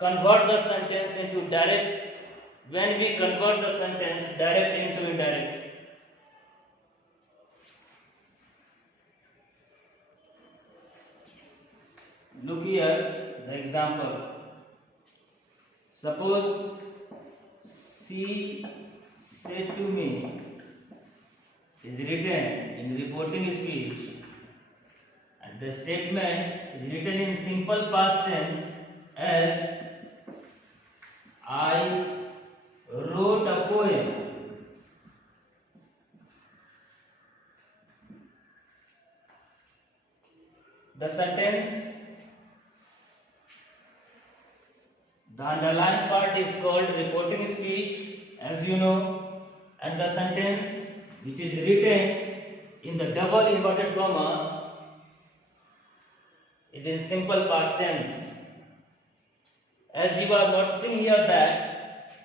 convert the sentence into direct, when we convert the sentence direct into indirect. Look here, the example. Suppose she said to me is written in reporting speech, and the statement is written in simple past tense as I wrote a poem. The sentence, the underlined part is called reporting speech, as you know, and the sentence which is written in the double inverted comma is in simple past tense. As you are noticing here that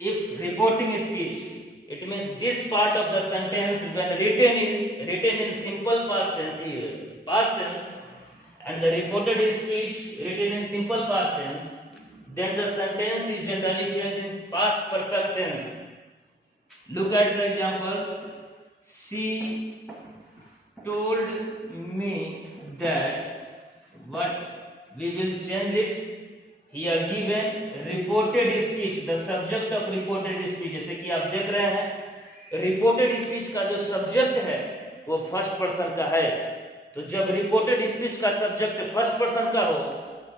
if reporting speech, it means this part of the sentence when written is written in simple past tense here, past tense, and the reported speech written in simple past tense, then the sentence is generally changed in past perfect tense. Look at the example. She told me that, what we will change it here, given reported speech, the subject of reported speech, जैसे कि आप देख रहे हैं reported speech का जो subject है वो फर्स्ट पर्सन का है, तो जब रिपोर्टेड स्पीच का सब्जेक्ट फर्स्ट पर्सन का हो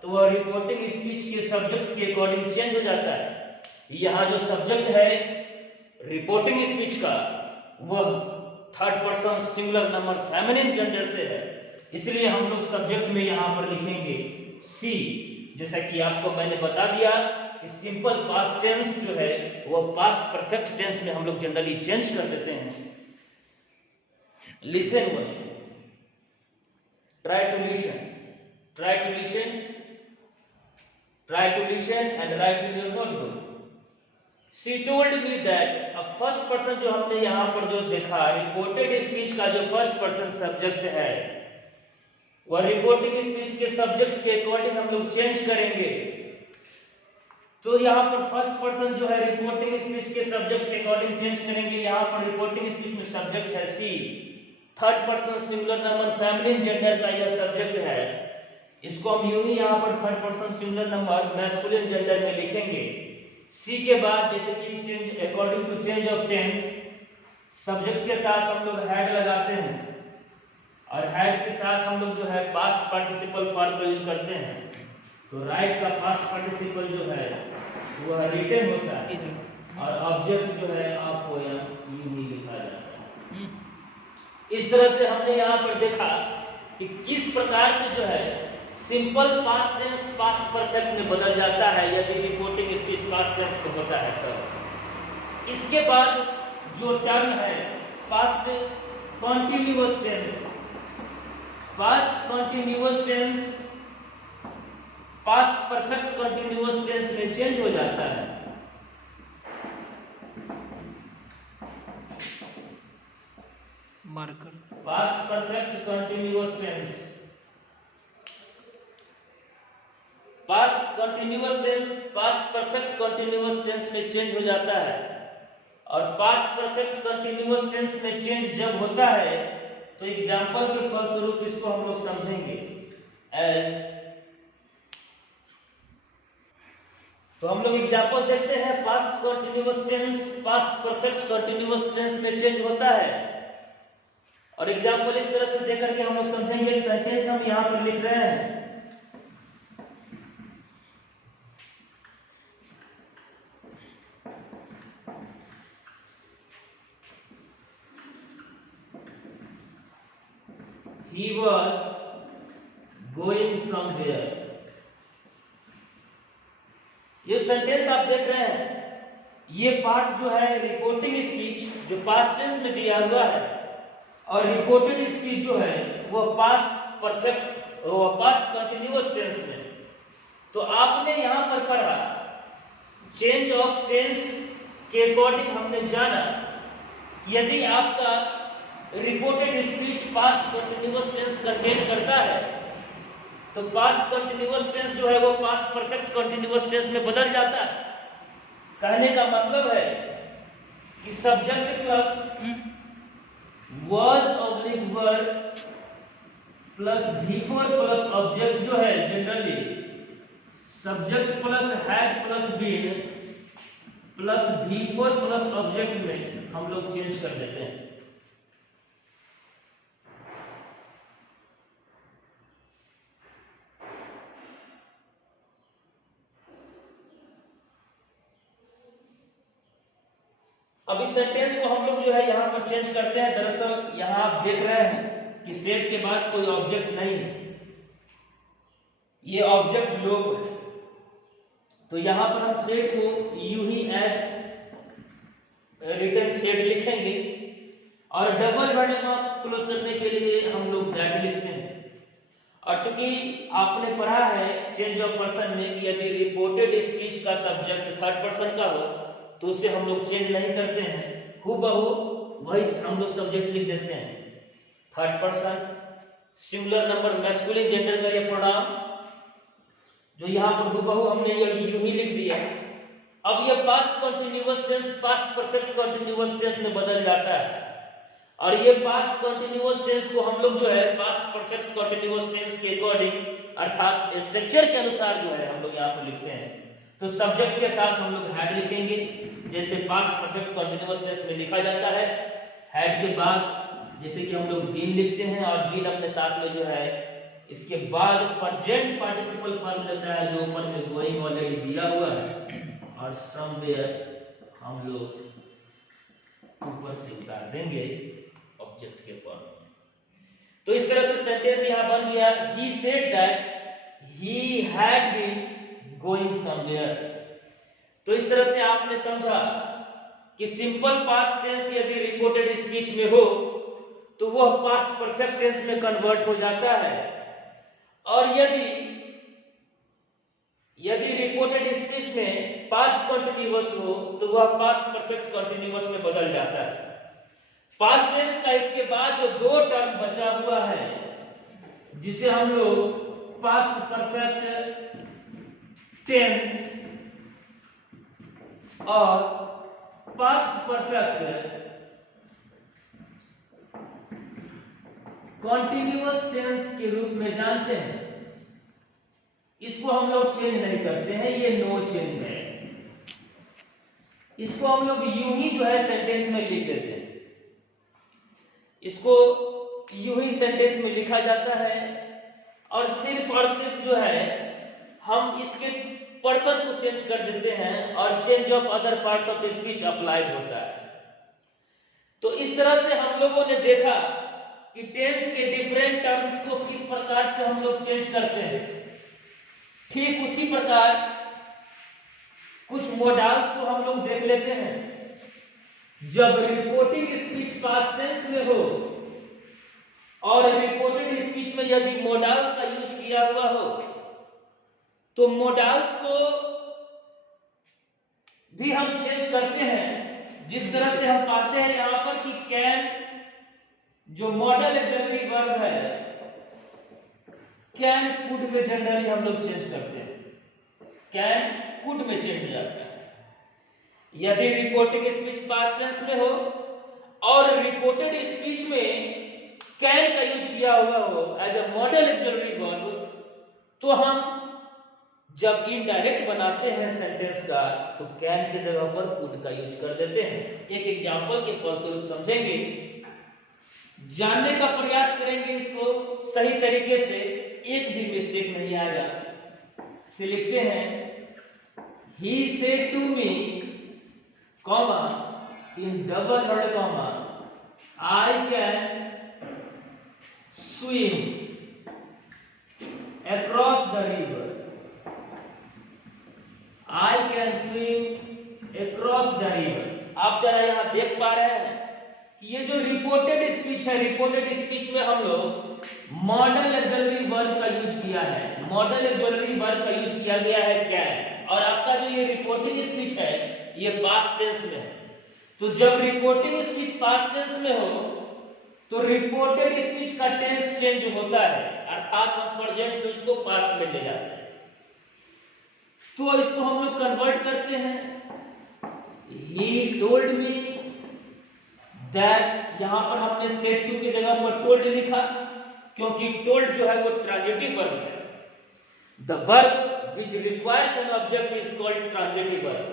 तो वह रिपोर्टिंग स्पीच के सब्जेक्ट के अकॉर्डिंग चेंज हो जाता है। यहाँ जो सब्जेक्ट है रिपोर्टिंग स्पीच का वह third person singular number feminine gender से है, इसलिए हम लोग सब्जेक्ट में यहाँ पर लिखेंगे सी। जैसा कि आपको मैंने बता दिया कि सिंपल पास्ट टेंस जो है वो पास्ट परफेक्ट टेंस में हम लोग जनरली चेंज कर देते हैं। Listen one, try to listen, try to listen, try to listen and write in your notebook. She told me that, अब फर्स्ट पर्सन जो हमने यहाँ पर जो देखा रिपोर्टेड स्पीच का जो फर्स्ट पर्सन सब्जेक्ट है वह रिपोर्टिंग स्पीच के सब्जेक्ट के अकॉर्डिंग हम लोग चेंज करेंगे। तो यहाँ पर फर्स्ट पर्सन जो है रिपोर्टिंग स्पीच के सब्जेक्ट के अकॉर्डिंग चेंज करेंगे। यहाँ पर रिपोर्टिंग स्पीच में सब्जेक्ट है she, third person singular number feminine gender का यह सब्जेक्ट है, इसको हम यूं ही यहाँ पर third person singular number masculine gender में लिखेंगे। सी के बाद जैसे कि change according to change of tense subject के साथ हम लोग हैड लगाते हैं और हैड के साथ हम लोग जो है पास्ट पार्टिसिपल फॉर्म का यूज करते हैं। तो राइट का पास्ट पार्टिसिपल जो है वह रिटन होता है और ऑब्जेक्ट जो है आप पोएम यूं ही लिखा जाता है। इस तरह से हमने यहाँ पर देखा कि किस प्रकार से जो है simple past tense past perfect में बदल जाता है यदि रिपोर्टिंग स्पीच पास्ट टेंस में होता है तब। इसके बाद जो टर्म है past continuous tense, past continuous tense past perfect continuous tense में चेंज हो जाता है। Marker past perfect continuous tense, past continuous tense past perfect continuous tense में चेंज हो जाता है। और पास्ट परफेक्ट कॉन्टिन्यूअस टेंस में चेंज जब होता है तो एग्जांपल के फलस्वरूप इसको हम लोग समझेंगे एज। तो हम लोग एग्जांपल देखते हैं past continuous tense past perfect continuous tense में चेंज होता है और एग्जांपल इस तरह से देकर के हम लोग समझेंगे। एक सेंटेंस हम यहाँ पर लिख रहे हैं, he was going somewhere। ये सेंटेंस आप देख रहे हैं, ये पार्ट जो है रिपोर्टिंग स्पीच जो पास्ट टेंस में दिया हुआ है और रिपोर्टेड स्पीच जो है वो पास्ट परफेक्ट वो पास्ट कंटिन्यूअस टेंस में। तो आपने यहाँ पर पढ़ा चेंज ऑफ टेंस के अकॉर्डिंग हमने जाना यदि आपका reported speech past continuous tense contain करता है तो पास्ट कंटिन्यूअस टेंस जो है वो पास्ट परफेक्ट कंटिन्यूअस टेंस में बदल जाता है। कहने का मतलब है कि subject plus was oblique verb plus V4 plus object जो है generally subject plus had plus been plus V4 plus object में हम लोग चेंज कर देते हैं। अब इस सेंटेंस को हम लोग जो है यहाँ पर चेंज करते हैं। दरअसल यहाँ आप देख रहे हैं कि सेट के बाद कोई ऑब्जेक्ट नहीं है, ये ऑब्जेक्ट लोग है। तो यहाँ पर हम सेट को यू ही एज रिटर्न सेट लिखेंगे और डबल वर्ड में क्लोज करने के लिए हम लोग दैट लिखते हैं। और चूंकि आपने पढ़ा है चेंज ऑफ पर्सन में कि यदि रिपोर्टेड स्पीच का सब्जेक्ट थर्ड पर्सन का हो तो उसे हम लोग चेंज नहीं करते हैं, हूबहू वही हम लोग सब्जेक्ट लिख देते हैं। Third person singular number masculine gender का ये प्रोनाउन जो यहाँ पर हूबहू हमने ये यूं ही लिख दिया। अब ये past continuous tense past perfect continuous tense में बदल जाता है और ये पास्ट कंटिन्यूअस टेंस को हम लोग जो है पास्ट परफेक्ट कंटिन्यूअस टेंस के अकॉर्डिंग अर्थात स्ट्रक्चर के अनुसार जो है हम लोग यहाँ पर लिखते हैं। तो सब्जेक्ट के साथ हम लोग हैड लिखेंगे जैसे पास्ट परफेक्ट कंटिन्यूअस टेंस में लिखा जाता है। हैड के बाद जैसे कि हम लोग बीन लिखते हैं और बीन अपने साथ में जो है इसके बाद प्रेजेंट पार्टिसिपल फॉर्म लेता है जो ऊपर में गोइंग ऑलरेडी दिया हुआ है और समवेयर हम लोग ऊपर से उतार देंगे ऑब्जेक्ट के फॉर्म में। तो इस तरह से सेंटेंस यहाँ बन गया he said that he had been going somewhere. तो इस तरह से आपने समझा कि सिंपल पास्ट टेंस यदि रिपोर्टेड स्पीच में हो तो वह पास्ट परफेक्ट टेंस में कन्वर्ट हो जाता है और यदि रिपोर्टेड स्पीच में पास्ट कंटिन्यूअस हो तो वह पास्ट परफेक्ट कंटिन्यूअस में बदल जाता है। पास्ट टेंस का इसके बाद जो दो टर्म बचा हुआ है जिसे हम लोग पास्ट परफेक्ट टेंस और पास्ट परफेक्ट कॉन्टिन्यूअस टेंस के रूप में जानते हैं, इसको हम लोग चेंज नहीं करते हैं, ये नो चेंज है। इसको हम लोग यूं ही जो है सेंटेंस में लिख देते हैं, इसको यूं ही सेंटेंस में लिखा जाता है और सिर्फ जो है हम इसके पर्सन को चेंज कर देते हैं और change of other parts of speech applied होता है। तो इस तरह से हम लोगों ने देखा कि टेंस के डिफरेंट टर्म्स को किस प्रकार से हम लोग चेंज करते हैं। ठीक उसी प्रकार कुछ मोडाल्स को हम लोग देख लेते हैं। जब रिपोर्टिंग स्पीच पास्ट टेंस में हो और रिपोर्टेड स्पीच में यदि मोडाल्स का यूज किया हुआ हो तो मोडाल्स को भी हम चेंज करते हैं। जिस तरह से हम पाते हैं यहां पर कि कैन जो मॉडल ऑक्सिलरी वर्ब है कैन कुड में जनरली हम लोग चेंज करते हैं, कैन कुड में चेंज हो जाता है। यदि रिपोर्टिंग स्पीच पास्ट टेंस में हो और रिपोर्टेड स्पीच में कैन का यूज किया हुआ हो as a modal auxiliary verb तो हम जब इनडायरेक्ट बनाते हैं सेंटेंस का तो कैन की जगह पर कुड का यूज कर देते हैं। एक एग्जांपल के फलस्वरूप समझेंगे, जानने का प्रयास करेंगे इसको सही तरीके से, एक भी मिस्टेक नहीं आएगा। से लिखते हैं ही said to me comma in double word comma I can swim across the river, I can swim across the river। आप जरा यहाँ देख पा रहे हैं कि ये जो रिपोर्टेड स्पीच है, रिपोर्टेड स्पीच में हम लोग मॉडल ऑक्सिलरी वर्ब का यूज किया है, मॉडल ऑक्सिलरी वर्ब का यूज किया गया है कैन, और आपका जो ये रिपोर्टिंग स्पीच है ये पास्ट टेंस में है। तो जब रिपोर्टिंग स्पीच पास्ट टेंस में हो तो रिपोर्टेड स्पीच का टेंस चेंज होता है, अर्थात अर्थात हम प्रेजेंट से उसको पास्ट में ले जाते हैं। तो इसको हम लोग कन्वर्ट करते हैं। He told me that, यहां पर हमने said to की जगह पर told लिखा, क्योंकि told जो है वो ट्रांजिटिव वर्ब है। The verb which requires an object is called transitive verb,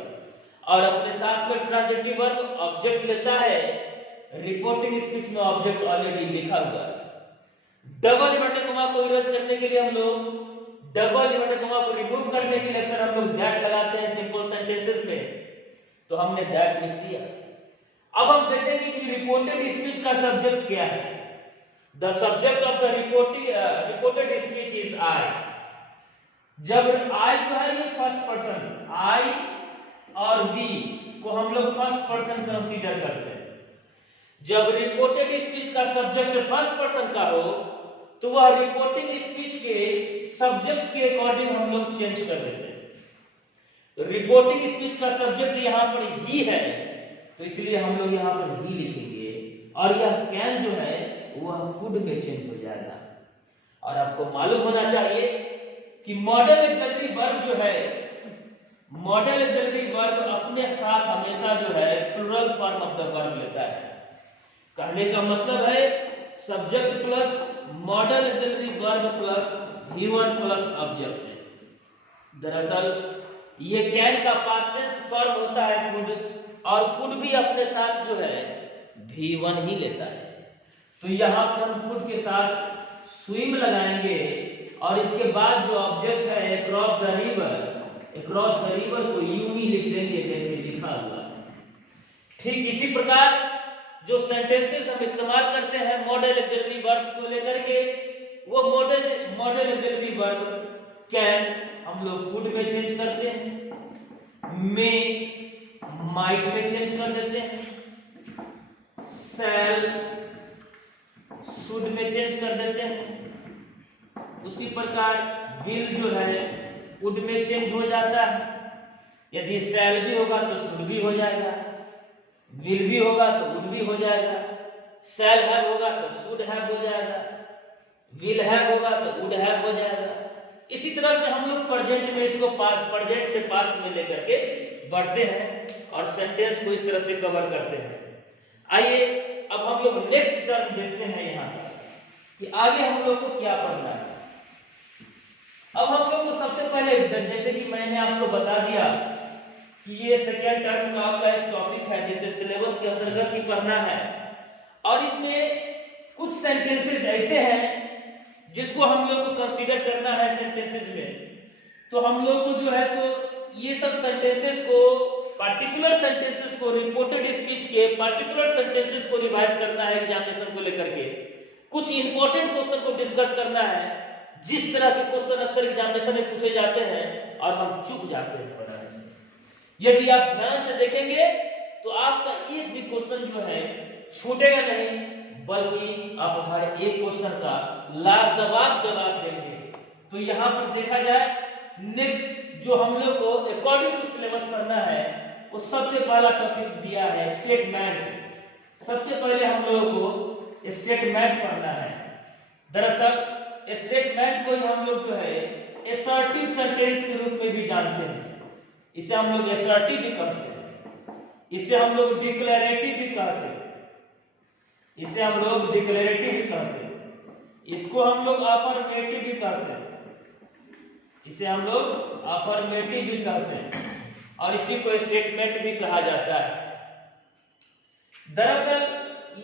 और अपने साथ में ट्रांजिटिव वर्ब ऑब्जेक्ट लेता है। रिपोर्टिंग स्पीच में ऑब्जेक्ट ऑलरेडी लिखा हुआ है। डबल इन्वर्टेड कॉमा को इरेज करने के लिए हम लोग, डबल इन्वर्टेड कॉमा को रिमूव करने के लिए अक्सर हम लोग दैट लगाते हैं सिंपल सेंटेंसेस में, तो हमने दैट लिख दिया। अब हम देखेंगे कि रिपोर्टेड स्पीच का सब्जेक्ट क्या है। The subject of the reported speech is I. जब आई जो है ये फर्स्ट पर्सन, आई और वी को हम लोग फर्स्ट पर्सन कंसीडर करते हैं। जब रिपोर्टेड स्पीच का सब्जेक्ट फर्स्ट पर्सन का हो तो वह रिपोर्टिंग स्पीच के सब्जेक्ट के अकॉर्डिंग हम लोग चेंज कर देते हैं। तो रिपोर्टिंग स्पीच का सब्जेक्ट यहाँ पर ही है, तो इसलिए हम लोग यहाँ पर ही लिखेंगे, और यह कैन जो है वह कुड में चेंज हो जाएगा। और आपको मालूम होना चाहिए कि मॉडल ऑक्सिलरी वर्ब जो है, मॉडल ऑक्सिलरी वर्ब अपने साथ हमेशा जो है plural form of the verb लेता है। कहने का मतलब है subject plus modal auxiliary verb plus V1 plus object. दरअसल ये कैन का पास्ट टेंस फॉर्म होता है कुड, और कुड भी अपने साथ जो है V1 ही लेता है। तो यहाँ पर हम कुड के साथ स्विम लगाएंगे, और इसके बाद जो ऑब्जेक्ट है across the river, across the river को यूं ही लिख देंगे जैसे लिखा हुआ है। ठीक इसी प्रकार जो सेंटेंसेस हम इस्तेमाल करते हैं मॉडल ऑक्सिलरी वर्ब को लेकर के, वो मॉडल ऑक्सिलरी वर्ब कैन हम लोग कुड में चेंज करते हैं, में माइट में चेंज कर देते हैं, शैल शुड में चेंज कर देते हैं। उसी प्रकार विल जो है वुड में चेंज हो जाता है। यदि शैल भी होगा तो शुड भी हो जाएगा, विल भी होगा तो वुड भी हो जाएगा, शैल हैव होगा तो शुड हैव हो जाएगा, विल हैव होगा तो वुड हैव हो जाएगा। इसी तरह से हम लोग प्रेजेंट में इसको प्रेजेंट से पास्ट में लेकर के बढ़ते हैं और सेंटेंस को इस तरह से कवर करते हैं। आइए अब हम लोग नेक्स्ट टर्म देखते हैं यहाँ कि आगे हम लोग को क्या पढ़ना है। अब हम लोग को सबसे पहले जैसे कि मैंने आपको बता दिया कि ये सेकेंड टर्म का आपका एक टॉपिक है जिसे सिलेबस के अंतर्गत ही पढ़ना है, और इसमें कुछ सेंटेंसेस ऐसे हैं जिसको हम लोग को कंसीडर करना है सेंटेंसेस में। तो हम लोग को जो है सो ये सब सेंटेंसेस को, पार्टिकुलर सेंटेंसेस को, रिपोर्टेड स्पीच के पार्टिकुलर सेंटेंसेस को रिवाइज करना है एग्जामिनेशन को लेकर के। कुछ इंपॉर्टेंट क्वेश्चन को डिस्कस करना है, जिस तरह के क्वेश्चन अक्सर एग्जामिनेशन में पूछे जाते हैं और हम चूक जाते हैं बनाने से। यदि आप ध्यान से देखेंगे तो आपका एक भी क्वेश्चन जो है छूटेगा नहीं, बल्कि आप हर एक क्वेश्चन का लाजवाब जवाब देंगे। तो यहाँ पर देखा जाए नेक्स्ट जो हम लोग को अकॉर्डिंग टू सिलेबस पढ़ना है, वो सबसे पहला टॉपिक दिया है स्टेटमेंट। सबसे पहले हम लोगों को स्टेटमेंट पढ़ना है। दरअसल स्टेटमेंट को ही हम लोग जो है असर्टिव सेंटेंस के रूप में भी जानते हैं। इसे हम लोग असर्टिव भी कहते हैं, इसे हम लोग डिक्लेरेटिव भी कहते हैं, इसे हम लोग डिक्लेरेटिव भी कहते हैं, इसको हम लोग अफर्मेटिव भी कहते हैं, इसे हम लोग अफर्मेटिव भी कहते हैं, और इसी को स्टेटमेंट भी कहा जाता है। दरअसल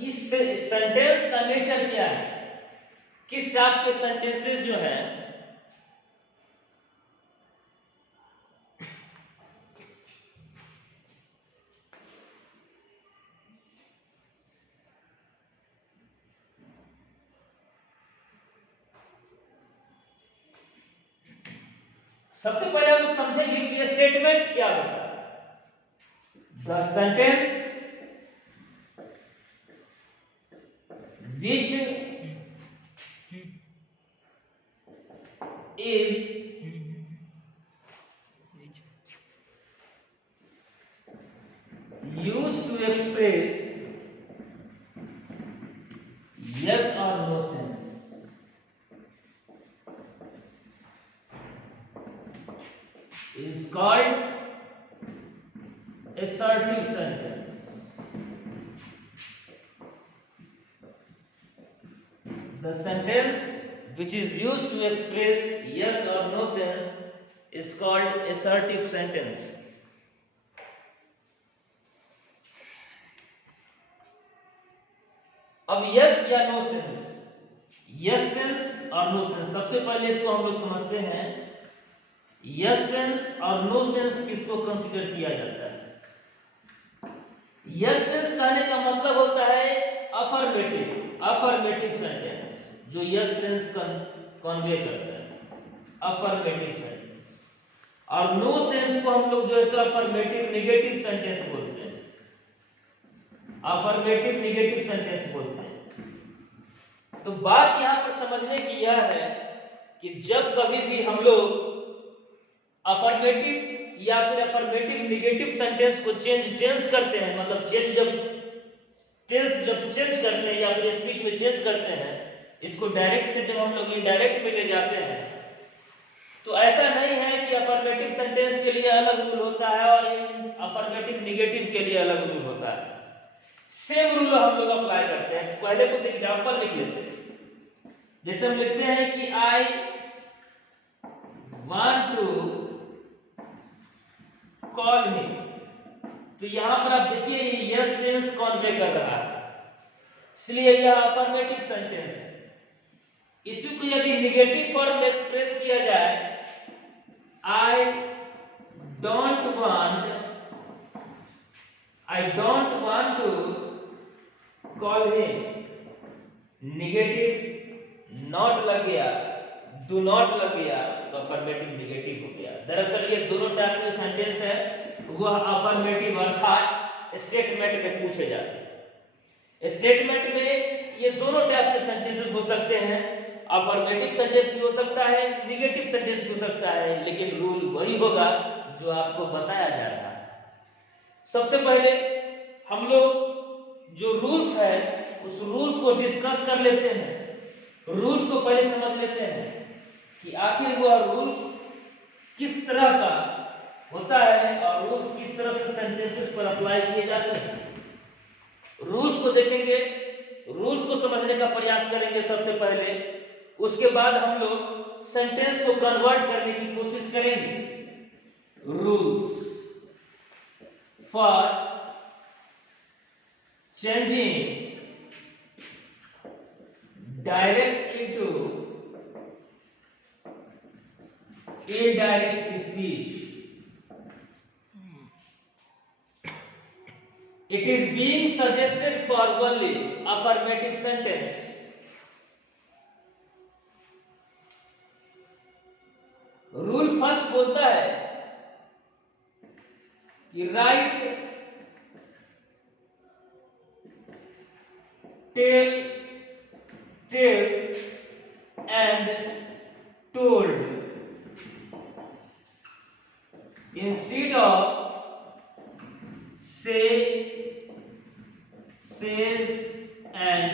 इस सेंटेंस का नेचर क्या है, किस टाइप के सेंटेंसेस जो हैं सबसे पहले हम लोग समझेंगे कि स्टेटमेंट क्या होता है। The sentence which is used to express yes or no sense, is called assertive sentence. The sentence which is used to express yes or no sense is called assertive sentence. अब yes या no sense, yes sense और no sense, सबसे पहले इसको हम लोग समझते हैं। यस सेंस और नो सेंस किसको कंसीडर किया जाता है? यस सेंस कहने का मतलब होता है अफर्मेटिव सेंटेंस, जो यस सेंस कन्वे करता है, अफर्मेटिव सेंटेंस। और नो सेंस को हम लोग जो है अफर्मेटिव निगेटिव सेंटेंस बोलते हैं, अफर्मेटिव निगेटिव सेंटेंस बोलते हैं। तो बात यहां पर समझने की यह है कि जब कभी भी हम लोग अफर्मेटिव या फिर अफर्मेटिव निगेटिव सेंटेंस को टेंस करते हैं, मतलब जब चेंज करते हैं या फिर स्पीच में चेंज करते हैं, इसको डायरेक्ट से जब हम लोग इनडायरेक्ट में ले जाते हैं, तो ऐसा नहीं है कि अफर्मेटिव सेंटेंस के लिए अलग रूल होता है और अफर्मेटिव निगेटिव के लिए अलग रूल होता है। सेम रूल हम लोग अप्लाई करते हैं। पहले कुछ एग्जांपल लिख लेते हैं। जैसे हम लिखते हैं कि I want to call him, तो यहां पर आप देखिए ये यस सेंस कन्वे कर रहा है, इसलिए यह अफर्मेटिव सेंटेंस है। इसी को यदि निगेटिव फॉर्म में एक्सप्रेस किया जाए, I don't want to call him, negative not लग गया, डू नॉट लग गया, तो अफर्मेटिव निगेटिव हो गया। दरअसल ये दोनों टाइप के सेंटेंस है, वह अफर्मेटिव अर्थात स्टेटमेंट में पूछे जाते हैं। स्टेटमेंट में ये दोनों टाइप के सेंटेंसेस हो सकते हैं, अफर्मेटिव सेंटेंस भी हो सकता है, निगेटिव सेंटेंस भी हो सकता है, लेकिन रूल वही होगा जो आपको बताया जा रहा है। सबसे पहले हम लोग जो रूल्स है उस रूल्स को डिस्कस कर लेते हैं। रूल्स को पहले समझ लेते हैं कि आखिर वह रूल्स किस तरह का होता है और रूल्स किस तरह से सेंटेंसेस पर अप्लाई किए जाते हैं। रूल्स को देखेंगे, रूल्स को समझने का प्रयास करेंगे सबसे पहले, उसके बाद हम लोग सेंटेंस को कन्वर्ट करने की कोशिश करेंगे। Rules for changing direct into indirect speech. It is being suggested for only affirmative sentence. Rule first बोलता है कि right, tells and told instead of say, says and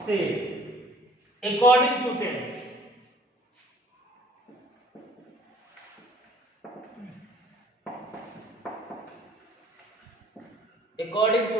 said, according to tense. According to